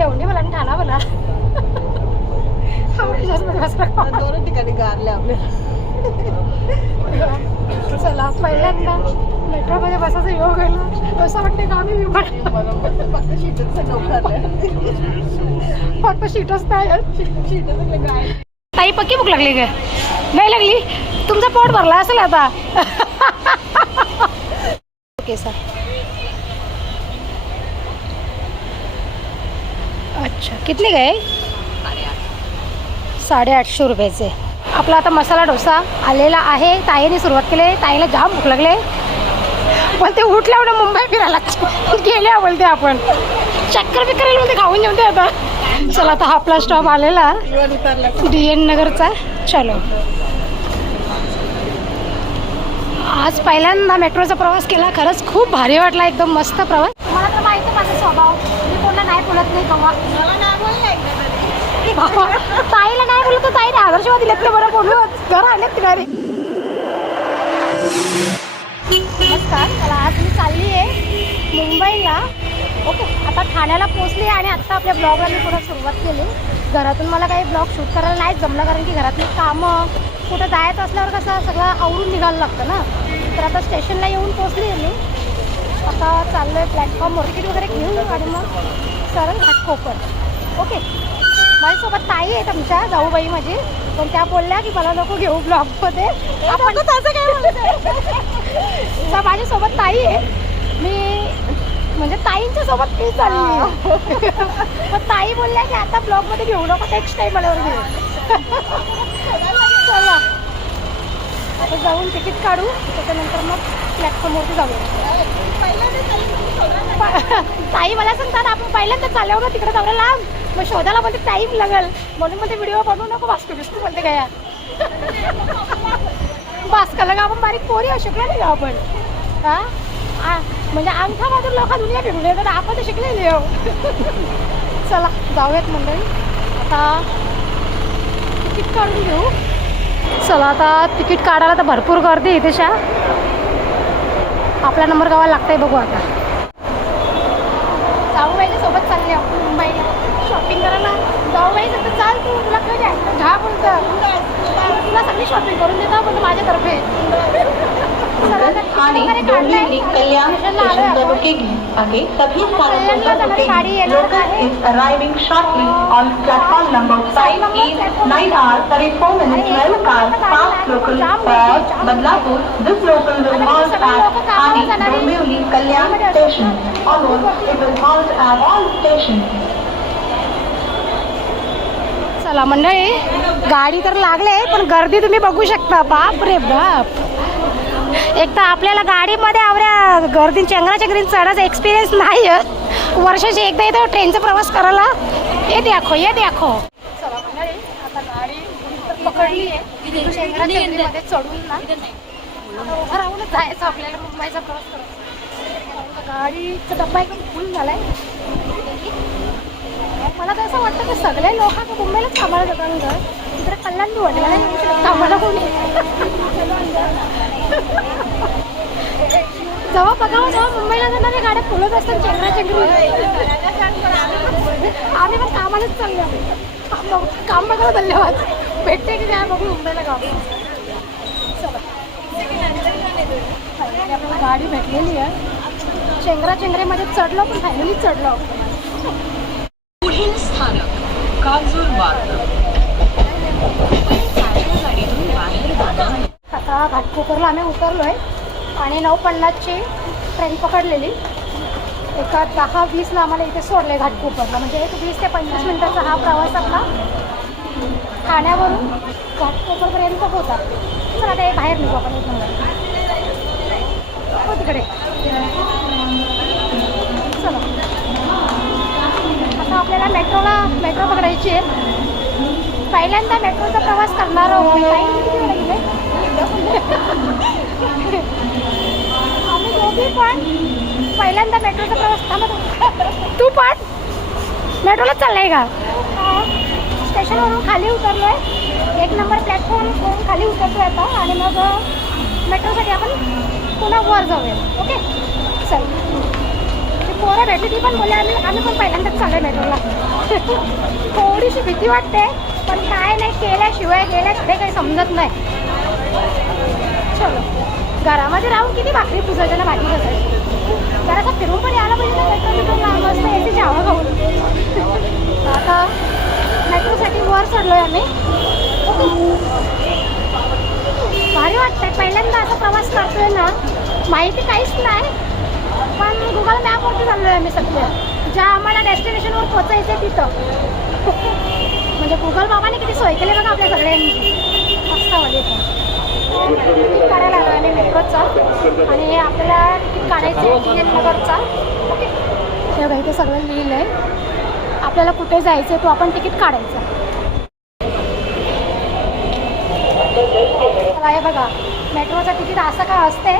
देवणी बोला आणि ठाणा बोला. दोन ठिकाणी गारले आपल्याला. चला पहिल्यांदा मेट्रोमध्ये बसायचं योग गेला असं वाटतं का आम्ही फक्त शीटच फक्त शीटच नाही. शीटच ताई पक्की भूक लागली का? नाही लागली. तुमचा पोट भरला असेल आता. Okay sir. अच्छा कितने गए? 850 रुपयाचे. आपला आता मसाला डोसा आलेला आहे. ताईने सुरुवात केली. ताईला जाम भूक लागले पण ते उठल्यावर मुंबई फिरायला गेल्या बोलते आपण. चक्कर बिक्कर बोलते खाऊन जेवते आता. चला आता आपला स्टॉप आलेला DN नगरचा. चलो आज पहिल्यांदा मेट्रोचा प्रवास केला. खरंच खूप भारी वाटला. एकदम मस्त प्रवास. मला तर माहिती आहे माझा स्वभाव. मी कोणाला नाही बोलत नाही कवा. ताईला नाही बोलत तर ताईने आदर्शवाद दिलेत ना बरं बोलू. घर आलेत तिकडे. नमस्कार. मला आज मी चालली आहे मुंबईला. ओके आता ठाण्याला पोचली आणि आत्ता आपल्या ब्लॉगला मी पुढे सुरुवात केली. घरातून मला काही ब्लॉग शूट करायला नाहीच जमलं कारण की घरातली कामं कुठं जायचं असल्यावर कसं सगळं आवरून निघायला लागतं ना. तर आता स्टेशनला येऊन पोचली आहे मी. आता चाललो आहे प्लॅटफॉर्मवर. तिकीट वगैरे घेऊन आणि मग सरळ घाटकोपर. ओके माझ्यासोबत ताई आहेत आमच्या जाऊबाई माझी. पण त्या बोलल्या की मला नको घेऊ ब्लॉगमध्ये. आपण तसं काय बोलतो. तर माझ्यासोबत ताई आहे. मी म्हणजे ताईंच्या सोबत मी चालली. पण ताई बोलल्या की आता ब्लॉगमध्ये घेऊ नको नेक्स्ट टाईम मला घेऊ. चला आता जाऊन तिकीट काढू त्याच्यानंतर मग प्लॅटफॉर्मवरती जाऊया. ताई मला सांगतात आपण पहिल्यांदा चालल्यावर ना तिकडे जाऊया लांब. मग शोधायला बोलते टाईम लागेल म्हणून मध्ये व्हिडिओ बनवू नको. बास्कू बिस्कू बोलते काय बास्काला का आपण बारीक पोरी शिकलो नाही का आपण. हां म्हणजे अंगठा बाजून लोक दुनिया फिरून येतात. आपण तर शिकलेली हो. चला जाऊयात मंडळी. आता तिकीट काढून घेऊ. चला आता तिकीट काढायला तर भरपूर गर्दी इथे शा. आपला नंबर गावाला लागतंय बघू आता. जाऊबाईच्या सोबत चालले आपण मुंबईला शॉपिंग करायला. जाऊबाई तर चाल तू तुला काय घ्या बोलतं. तुला सगळी शॉपिंग करून देता पण माझ्यातर्फे. कल्याण स्टेशन पर रुकेगी आगे सभी स्थानों पर रुकेगी. Local is arriving shortly on platform number 5 is 9 hours 34 minutes 12 cars fast local for Badlapur. This local will halt at Thane, Dombivli, Kalyan station. Onwards it will halt at all stations. चला मंडळी गाडी तर लागले पण गर्दी तुम्ही बघू शकता. बाप रे बाप. एक तर आपल्याला गाडीमध्ये आवड्या गर्दी चेंगराचेंगरीन चढायचा एक्सपिरियन्स नाही आहे. वर्षाची एकदा येतो ट्रेनचा प्रवास करायला. ये दाखव ये दाखव. चला मंडळी आता गाडी पकडली आहे. चेंगराचेंगरीमध्ये चढून ना उभं राहूनच जायचं आपल्याला मुंबईचा प्रवास करायचा. गाडीचा डब्बा एकदम फुल झाला आहे. मला तर असं वाटतं की सगळे लोक मुंबईलाच थांबायला जातात. तिकडे कल्याण बी वाटलं नाही थांबायला कोणी. जेव्हा बघावं तेव्हा मुंबईला जाणाऱ्या गाड्या फुलत असतात चेंगराचेंगरी. आम्ही पण कामालाच चाललो. काम बघायला धन्यवाद. भेटते की काय बघू मुंबईला गाव. चला फायनली आपल्याला गाडी भेटलेली आहे. चेंगराचेंगरीमध्ये चढलो पण फायनली चढलो. पुढील स्थानक काजूरबाग. आता घाटकोपरला आम्ही उतरलो आहे आणि 9:50ची ट्रेन पकडलेली. एका 10-20ला आम्हाला इथे सोडलं आहे घाटकोपरला. म्हणजे 20 ते 25 मिनटाचा हा प्रवास आपला ठाण्यावरून घाटकोपरपर्यंत होता. तर आता हे बाहेर निघू आपण एक नंबर हो तिकडे. चला आता आपल्याला मेट्रो पकडायची आहे. पहिल्यांदा मेट्रोचा प्रवास करणार आहोत. आम्ही दोघी पण पहिल्यांदा मेट्रोचा प्रवास थांबत. तू पण मेट्रोलाच चाललाय का? स्टेशनवरून खाली उतरलो आहे. 1 नंबर प्लॅटफॉर्मवरून खाली उतरतो आता आणि मग मेट्रोसाठी आपण पुन्हा वर जाऊया. ओके चल. ती पोरं भेटली ती पण बोलले आम्ही पण पहिल्यांदाच चाललो आहे मेट्रोला. थोडीशी भीती वाटते, पण काय नाही, केल्याशिवाय गेल्याशिवाय काही समजत नाही. चलो, घरामध्ये राहून किती भाकरी पुजायच्या ना, भाजी बसायची. जरासा फिरून पण यायला पाहिजे ना, मेट्रो मस्त एसीची हवा खाऊन. आता मेट्रोसाठी वर चढलोय आम्ही. भारी वाटतंय, पहिल्यांदा असा प्रवास करतोय ना, माहिती काहीच नाही, पण गुगल मॅपवरती चाललोय आम्ही सध्या, ज्या आम्हाला डेस्टिनेशनवर पोचायचं तिथं. म्हणजे गुगल बाबाने किती सोय केली बघा आपल्या सगळ्यांची, मस्त वाटते. तिकीट काढायला आलो आम्ही मेट्रोचा, आणि हे आपल्याला तिकीट काढायचं आहे DN नगरचा. ओके, हे बघा इथे सगळं लिहिलं आहे, आपल्याला कुठे जायचं आहे तो आपण तिकीट काढायचं. हे बघा, मेट्रोचं तिकीट असं काय असते.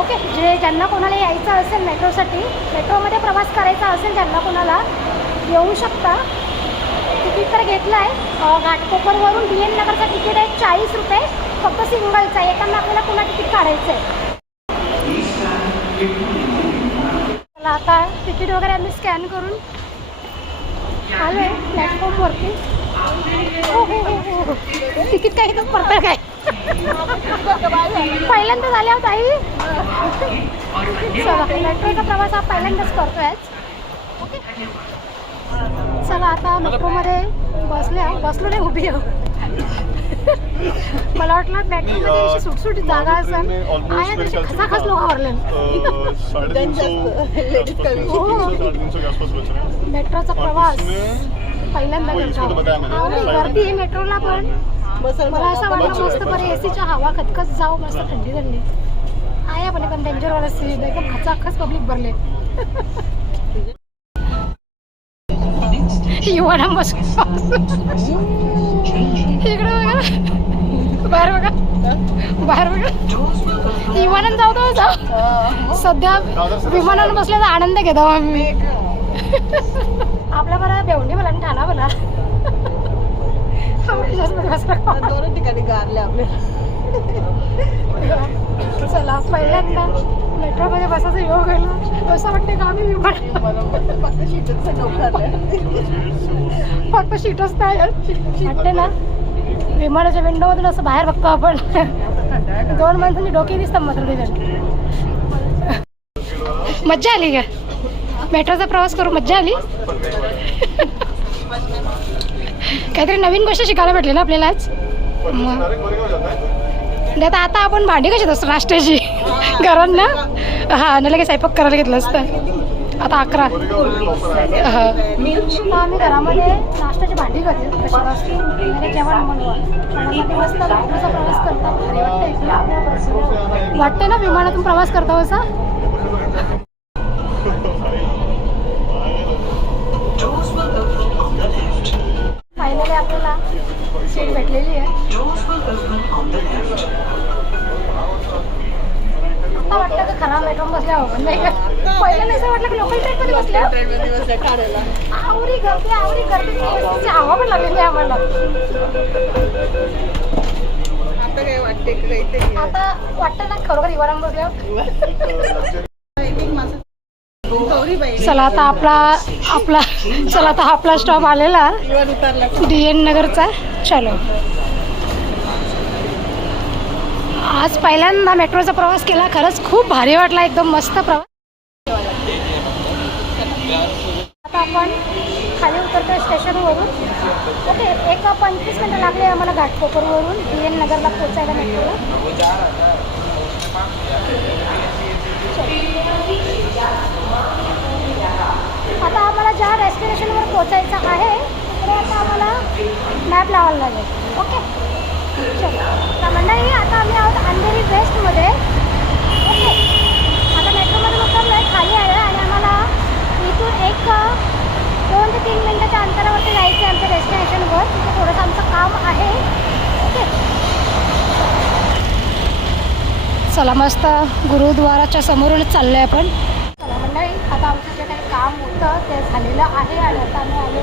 ओके, ज्यांना कोणाला यायचं असेल मेट्रोसाठी, मेट्रोमध्ये प्रवास करायचा असेल ज्यांना कोणाला, येऊ शकता. तिकीट तर घेतलं आहे घाटकोपरवरून. DN नगरचं तिकीट आहे 40 रुपये, फक्त सिंगलचं आहे. येताना आपल्याला पुन्हा तिकीट काढायचं आहे. चला, आता तिकीट वगैरे आम्ही स्कॅन करून आलो आहे प्लॅटफॉर्मवरती. हो हो हो हो, तिकीट काय इथं पडतं काय? पहिल्यांदा झाल्या होता आई. चला, मेट्रोचा प्रवास हा पहिल्यांदाच करतोय. ओके, चला आता मेट्रोमध्ये बसलो नाही, उभी आहे. मला वाटलं मेट्रोमध्ये अशी सुटसुटीत जागा असेल, आहे तशी खचाखच लोक भरले. मेट्रोचा प्रवास पहिल्यांदा करतो. गर्दी आहे मेट्रोला, पण मला असं वाटलं मस्त बरं एसीच्या हवा खतखत जाऊ, मस्त थंडी थंडी आहे. पण एकदम डेंजरवाला सीट, एकदम खचाखच पब्लिक भरले. युवाना बस इकडे बघा, बाहेर बघा, बाहेर बघा. विमानानं जाऊ. सध्या विमानानं बसल्याचा आनंद घेतो आम्ही. आपल्या बरं बेवंडी मला आणि ठाणा मला दोन ठिकाणी गारले आपल्याला. चला, पहिल्यांदा मेट्रोमध्ये बसायचं योग गेलो, असं वाटतं का आम्ही फक्त शीटच फक्त शीटच नाही वाटते ना. विमानाच्या विंडोमधून असं बाहेर बघतो आपण, 2 माणसांची डोकी दिसतात मात्र त्याच्यात. मज्जा आली का? मेट्रोचा प्रवास करू मज्जा आली. काहीतरी नवीन गोष्ट शिकायला भेटली ना आपल्याला आज. आता आपण भांडी कशात असतो नाश्त्याची घरांना, हां ना, लगेच स्वयंपाक करायला घेतलं असतं. आता 11. आम्ही घरामध्ये नाश्त्याची भांडी करते कशी असते, म्हणजे जेवण मस्त मेट्रोचा प्रवास करतात. वाटते ना विमानातून प्रवास करतो असं. फायनली आपल्याला सीट भेटलेली आहे. आता वाटतं का खरा मेट्रो बसल्या हो, पण नाही का पहिलं नाही वाटलं की लोकल ट्रेनमध्ये बसल्या. आवडी गर्दी हवा पण लागलेली आम्हाला. आता काय वाटते काहीतरी, आता वाटतं ना खरोखर विमानात बसल्या. चला आता आपला स्टॉप आलेला DN नगरचा. चलो, आज पहिल्यांदा मेट्रोचा प्रवास केला, खरंच खूप भारी वाटला, एकदम मस्त प्रवास. आता आपण खाली उतरतोय स्टेशनवरून. ओके, 1:25 मिनिटं लागले आम्हाला घाटकोपरवरून DN नगरला पोचायला मेट्रोला. आता आम्हाला ज्या डेस्टिनेशनवर पोचायचं आहे तिकडे आता आम्हाला मॅप लावायला लागेल. ओके, चलो मंडळी, आता आम्ही आहोत अंधेरी वेस्टमध्ये. ओके, आता मेट्रोमध्ये उतरलो आहे, खाली आहे, आणि आम्हाला इथून 2 ते 3 मिनिटाच्या अंतरावरती जायचं आहे आमच्या डेस्टिनेशनवर. तिथे थोडंसं आमचं काम आहे. ओके, चला, मस्त गुरुद्वाराच्या समोरूनच चाललो आहे आपण. चला मंडळी, आता आमचं जे काही काम होतं ते झालेलं आहे, आणि आता आम्ही आलो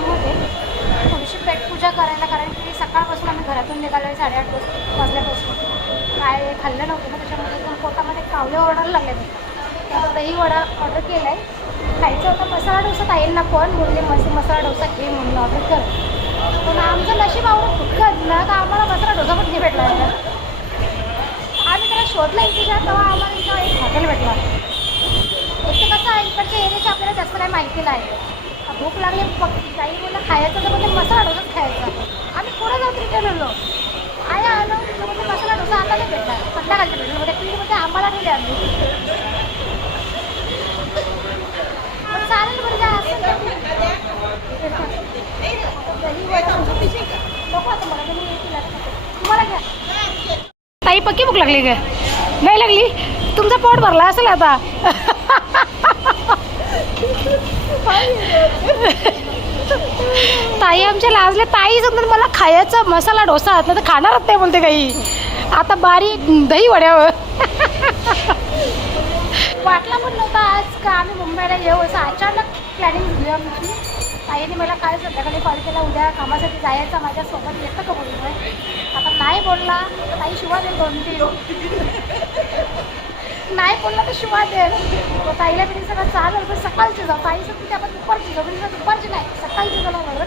मध्ये थोडीशी पेटपूजा करायला, कारण की सकाळपासून आम्ही घरातून निघालो आहे 8:30 वाजल्यापासून. काय खाल्लं नव्हतं ना, त्याच्यामुळे पोटामध्ये कावले ओरडायला लागले. आता दही वडा ऑर्डर केला आहे, खायचा होता मसाला डोसा ताईंना पण बोलले मसाला डोसा घे म्हणून ऑर्डर कर. पण आमचं नशीब आवडत फुटकत ना का आम्हाला मसाला डोसा पण नाही भेटला. आम्ही त्याला शोधला इथे तेव्हा आम्हाला इथं एक हॉटेल भेटला. एक तर कसं आहे इकडच्या एरियाची आपल्याला जास्त काही माहिती नाही. भूक लागली काही बोललं खायचं तर म्हणजे मसाला डोसाच खायचा. आम्ही पुढे जाऊन रिटर्न आलो. आया आलो म्हणजे मसाला डोसा आता नाही भेटला. संध्याकाळच्या भेटला म्हणजे पीठमध्ये आम्हाला दिले आम्ही. पण चालेल बरं काय असं नको आता मला तुम्हाला घ्या. ताई पक्की भूक लागली का? नाही लागली? तुमचा पोट भरला असेल आता. ताई आमच्या लाजले. ताई समजा मला खायचा मसाला डोसा नाही तर खाणारच नाही बोलते काही. आता बारीक दही वड्यावर वाटला पण नव्हता आज का आम्ही मुंबईला येऊ असं अचानक प्लॅनिंग झाली आमची. ताईने मला काल संध्याकाळी कॉल केला उद्या कामासाठी जायचं माझ्यासोबत येतं का बोलतोय. आता नाही बोलला तर ताई शिवा देईल 2-3. नाही बोलला तर शिवा देईल. ताईला तरी सगळं चालेल पण सकाळची जाऊ. ताई सांगते आपण दुपारची जाऊ म्हणजे दुपारची नाही सकाळची झालं बरं.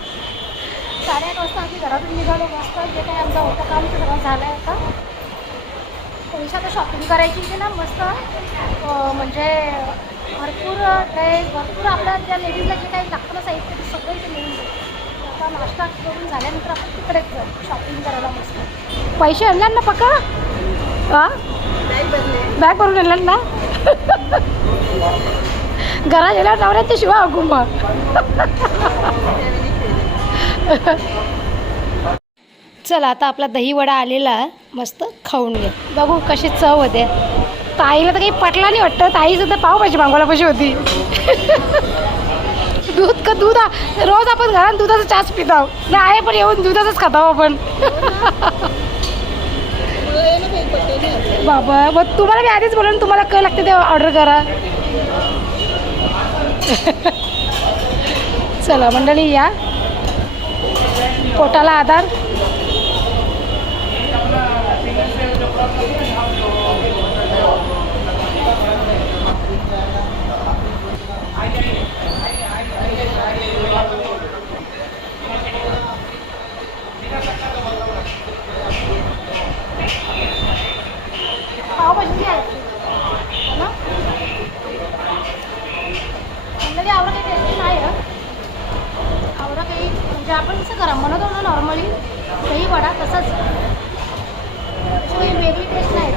8:30 वाजता आम्ही घरातून निघालो. मस्त जे काही आमचं होतं काम ते सगळं झालं आहे आता. थोडीशी आता शॉपिंग करायची होती ना मस्त म्हणजे भरपूर ड्रेस भरपूर आपल्या ज्या लेडीजला जे काही लागतं ना साहित्य ते सगळं इथे मिळून जाईल. आता नाश्ता करून झाल्यानंतर आपण तिकडेच जाऊ शॉपिंग करायला मस्त. पैसे आणणार ना पक्का? हां बॅग भरून आणणार ना? घरात गेल्यावर नवऱ्याच्या शिवाय अगो मग. चला आता आपला दहीवडा आलेला मस्त खाऊन घ्या. बघू कशी चव होते. ताईला तर काही पटला नाही वाटतं. ताई सुद्धा पावभाजी मागवायला कशी होती. दूध रोज आपण घरात दुधाचा चहाच पितो नाही पण येऊन दुधाचंच खातो आपण. बाबा मग तुम्हाला मी आधीच बोलून तुम्हाला काय लागते ते ऑर्डर करा. चला मंडळी या पोटाला आधार. पावभाजी आहे ना म्हणजे आवडं काही टेस्ट नाही आहे. आवडं काही म्हणजे आपण कसं करा म्हणत होतो नॉर्मली दही वडा तसंच काही वेगळी टेस्ट नाही.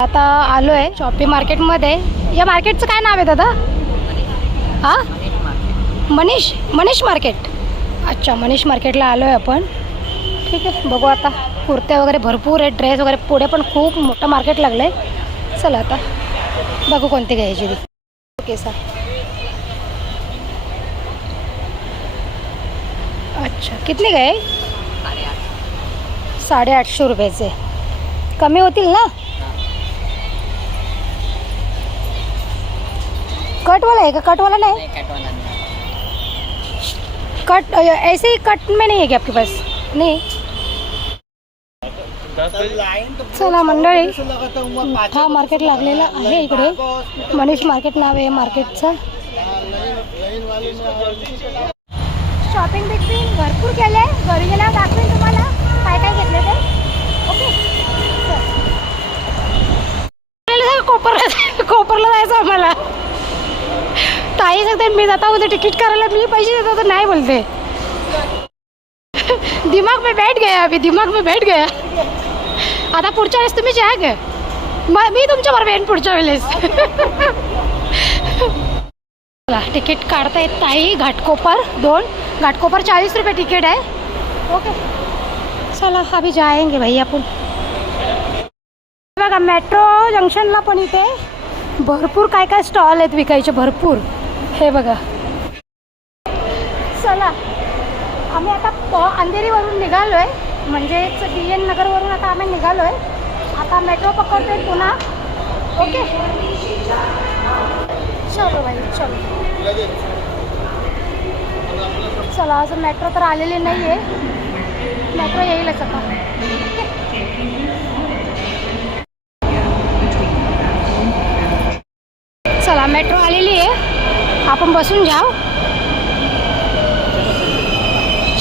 आता आलो आहे शॉपिंग मार्केटमध्ये. या मार्केटचं काय नाव आहे दादा? हां मनीष मार्केट. अच्छा मनीष मार्केटला आलो आहे आपण. ठीक आहे बघू आता. कुर्त्या वगैरे भरपूर आहेत ड्रेस वगैरे पुढे पण खूप मोठं मार्केट लागलं आहे. चला आता बघू कोणते घ्यायची ती. Okay sir. अच्छा कितने गए? 850 रुपयाचे. कमी होतील ना? कट वाला है क्या? कट वाला नहीं? कट ऐसे ही कट में नहीं है क्या आपके पास? नहीं. चला मंडळी हा मार्केट लागलेला आहे इकडे. मनीष मार्केट नाव आहे मार्केटचं. शॉपिंग बिपिंग भरपूर केले. घरी गेल्यावर दाखवेन तुम्हाला काय काय घेतले ते. ओके कोपरला जायचं आम्हाला. ताई सांगते मी जाता उद्या तिकीट करायला मी पैसे देतो तर नाही बोलते. दिमाग में बैठ गया अभी. दिमाग में बैठ गया. आता पुढच्या वेळेस तुम्ही जा ग. मी तुमच्याबरोबर येईन पुढच्या वेळेस. तिकीट काढता येत ताई. घाटकोपर 2 घाटकोपर 40 रुपये तिकीट आहे. ओके चला अभी जाएंगे भाई आपण. बघा मेट्रो जंक्शनला पण इथे भरपूर काय काय स्टॉल आहेत विकायचे भरपूर. हे बघा. चला आम्ही आता अंधेरीवरून निघालो आहे म्हणजेच DN नगरवरून आता आम्ही निघालो आहे. आता मेट्रो पकडतोय पुन्हा. ओके चलो भाई चलो. चला अजून मेट्रो तर आलेली नाही आहे. मेट्रो येईलच आता. चला मेट्रो आलेली आहे, आपण बसून जाऊ.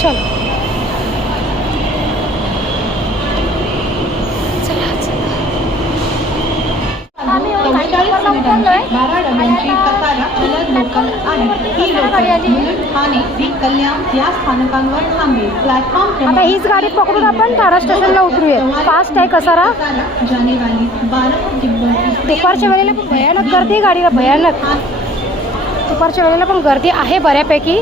चल चव्वेचाळीस मिनिटांची 12 डब्यांची कसारा जलद लोकल आहे. ही लोकल मुलुंड, ठाणे, दी कल्याण या स्थानकांवर थांबेल. प्लॅटफॉर्म आता हीच गाडी पकडून आपण ठाणा स्टेशनला उतरूया. फास्ट आहे कसारा. जानेवारी 12 डिब्बों दुपारच्या वेळेला पण भयानक गर्दी आहे गाडीला, भयानक. दुपारच्या वेळेला पण गर्दी आहे बऱ्यापैकी,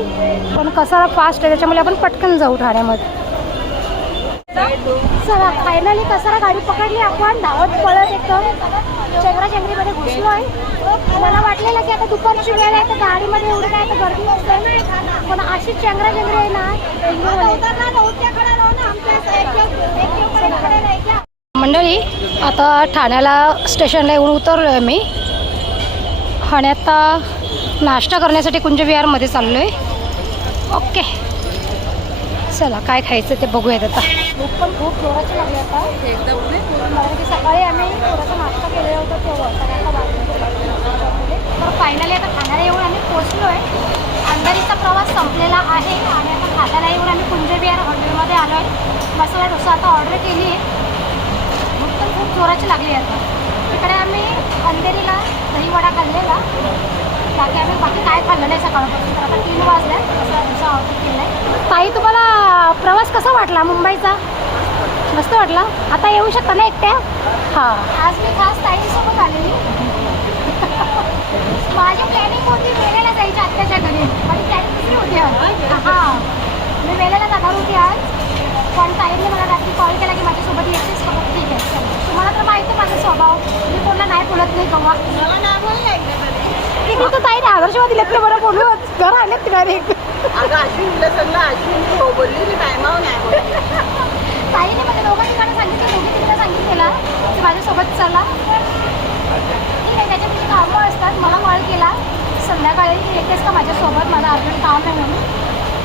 पण कसारा फास्ट आहे त्याच्यामुळे आपण पटकन जाऊ ठाण्यामध्ये. चला फायनली कसारा गाडी पकडली आपण, धावत पळत एकदम चेंगराचेंगरीमध्ये घुसलो आहे. मला वाटलेलं की आता दुपारची वेळ आहे तर गाडीमध्ये एवढी काय आता गर्दी नसते, पण अशी चेंगराचेंगरी आहे ना. मंडळी आता ठाण्याला स्टेशनला येऊन उतरलो आहे मी, आणि आता नाश्ता करण्यासाठी कुंजविहारमध्ये चाललो आहे. ओके चला काय खायचं ते बघूयात आता. भूक पण खूप जोराची लागली आता. कारण की सकाळी आम्ही थोडासा नाश्ता केलेला होता तेव्हा तर फायनली आता ठाण्याला येऊन आम्ही पोचलो आहे. अंधारीचा प्रवास संपलेला आहे आणि आता ठाण्याला येऊन आम्ही कुंजविहार हॉटेलमध्ये आलो आहे. मसाला डोसा आता ऑर्डर केली आहे. भूक पण खूप जोराची लागली आता. तिकडे आम्ही अंधेरीला दहीवडा खाल्लेला, बाकी काय खाल्लं नाही सकाळपासून. तर आता 3 वाजल्या, मसाला डोसा ऑर्डर केला आहे. ताई तुम्हाला प्रवास कसा वाटला मुंबईचा? मस्त वाटला. आता येऊ शकता ना एकट्या? हां आज मी खास ताईसोबत आलेली. माझी प्लॅनिंग होती वेळेला जायची आत्याच्या घरी, माझी प्लॅनिंग दुसरी होती आज. हां मी वेळेला जाणार होती आज, पण ताईने मला रात्री कॉल केला की माझ्यासोबत येतेच का? ठीक आहे. तुम्हाला तर माहिती आहे माझा स्वभाव, मी कोणाला नाही बोलत नाही केव्हा. तिथे तर ताईने आदर्शवादी लेखले बरं बोलू घर आले ती डायरेक्ट. अगं अश्विनला सगळं अश्विन हो बोलली, मी टायमावर नाही बोलली. ताईने माझ्या दोघं ठिकाणी सांगितलं, दोघी तिला सांगितलेलं की माझ्यासोबत चला. ठीक आहे, त्याच्या तुझी कामं असतात. मला कॉल केला संध्याकाळी की येतेस का माझ्यासोबत, माझं अर्जंट काम आहे म्हणून.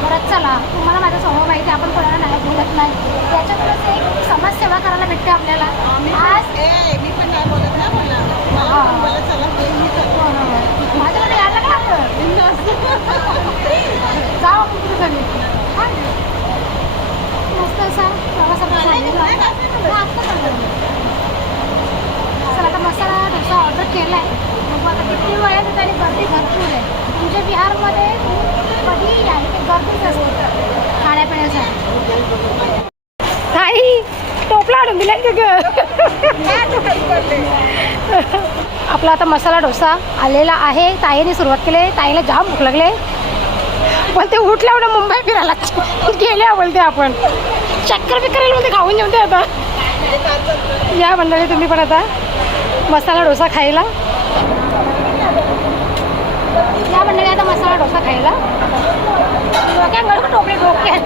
बरं चला, तुम्हाला माझा स्वभाव माहिती आहे, आपण कोणाला नाही बोलत नाही. त्याच्यातूनच एक समाजसेवा करायला भेटते आपल्याला. आज मी पण नाही बोलत ना, मला मला चला मी करतो. माझ्याकडे यायला काय जाऊ आपण कुठे घरी. मस्त असा प्रवास आपण चला आता मसाला डोसा ऑर्डर केला आहे. बघू आता किती वेळ आहे आणि गर्दी भरपूर आहे. तुमच्या बिहारमध्ये कधीही आहे ते गर्दीच असते खाण्यापिण्यासाठी. काही टोपला आणून दिला आपला आता मसाला डोसा आलेला आहे. ताईने सुरुवात केली. ताईला जाम भूक लागले, पण ते उठल्या ना मुंबई फिरायला गेल्या बोलते आपण. चक्कर बिक्कर बोलते, खाऊन जेवते आता. या मंडळी तुम्ही पण आता मसाला डोसा खायला या मंडळी आता मसाला डोसा खायला. डोक्यात टोपले डोक्यात